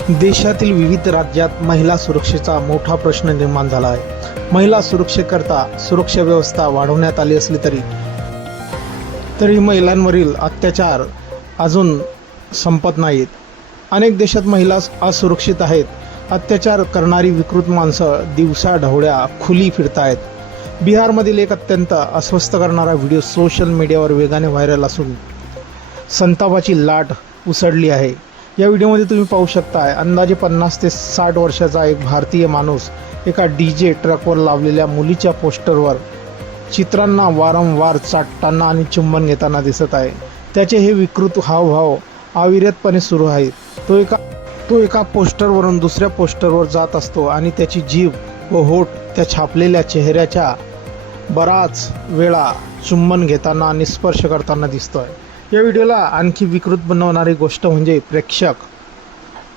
देशातील विविध राज्यात महिला सुरक्षेचा मोठा प्रश्न निर्माण झाला आहे। महिला सुरक्षेकरता सुरक्षा व्यवस्था वाढवण्यात आली असली तरी महिलांवरील अत्याचार अजून संपत नाहीत। अनेक देशात महिला असुरक्षित आहेत। अत्याचार करणारी विकृत माणसं दिवसाढवळ्या खुली फिरतायत। बिहारमधील एक अत्यंत अस्वस्थ करणारा व्हिडिओ सोशल मीडियावर वेगाने व्हायरल असून संतापाची लाट उसळली आहे। या व्हिडिओमध्ये तुम्ही पाहू शकता अंदाजे 50 ते 60 वर्षाचा एक भारतीय माणूस एका डीजे ट्रकवर लावलेल्या मुलीच्या पोस्टरवर चित्रांना वारंवार चाटताना आणि चुंबन घेताना दिसत आहे। त्याचे हे विकृत हावभाव अविरतपणे सुरू आहेत। तो एका पोस्टरवरून दुसऱ्या पोस्टरवर जात असतो आणि त्याची जीभ व होठ त्या छापलेल्या चेहऱ्याच्या बराच वेळा चुंबन घेताना आणि स्पर्श करताना दिसतोय। या व्हिडिओला आणखी विकृत बनवणारी गोष्ट म्हणजे प्रेक्षक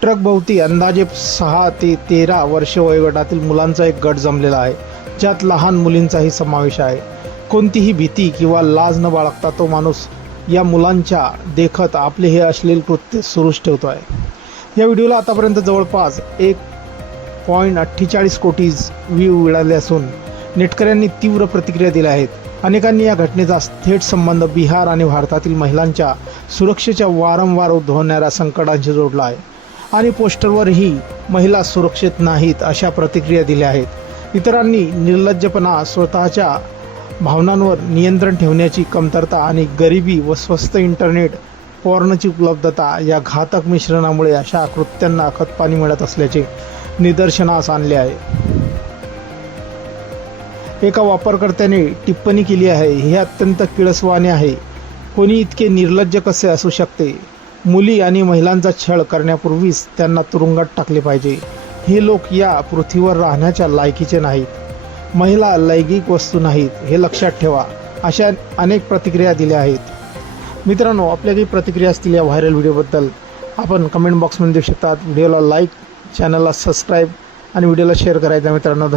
ट्रकभोवती अंदाजे 6 ते 13 वर्ष वयोगटातील मुलांचा एक गट जमलेला आहे, ज्यात लहान मुलींचाही समावेश आहे। कोणतीही भीती किंवा लाज न बाळगता तो माणूस या मुलांच्या देखत आपले हे अश्लील कृत्य सुरूच ठेवतो आहे। या व्हिडिओला आतापर्यंत जवळपास 1.48 कोटी व्ह्यू मिळाले असून नेटकऱ्यांनी तीव्र प्रतिक्रिया दिल्या आहेत। अनेकांनी या घटनेचा थेट संबंध बिहार आणि भारतातील महिलांच्या सुरक्षेच्या वारंवार उद्भवणाऱ्या संकटांशी जोडला आहे आणि पोस्टरवरही महिला सुरक्षित नाहीत अशा प्रतिक्रिया दिल्या आहेत। इतरांनी निर्लज्जपणा, स्वतःच्या भावनांवर नियंत्रण ठेवण्याची कमतरता आणि गरिबी व स्वस्त इंटरनेट पॉर्नची उपलब्धता या घातक मिश्रणामुळे अशा कृत्यांना खतपाणी मिळत असल्याचे निदर्शनास आणले आहे। एका वापरकर्त्याने टिप्पणी केली आहे, हे अत्यंत किळसवाणे आहे। कोणी इतके निर्लज्ज कसे असू शकते? मुली आणि महिलांचा छळ करण्यापूर्वीच त्यांना तुरुंगात टाकले पाहिजे। हे लोक या पृथ्वीवर राहण्याच्या लायकीचे नाहीत। महिला लैंगिक वस्तू नाहीत, हे लक्षात ठेवा। अशा अनेक प्रतिक्रिया दिल्या आहेत। मित्रांनो, आपल्या काही प्रतिक्रिया असतील या व्हायरल व्हिडिओबद्दल आपण कमेंट बॉक्समध्ये देऊ शकता। व्हिडिओला लाईक, चॅनलला सबस्क्राईब आणि व्हिडिओला शेअर करायचा मित्रांनो। धन्यवाद।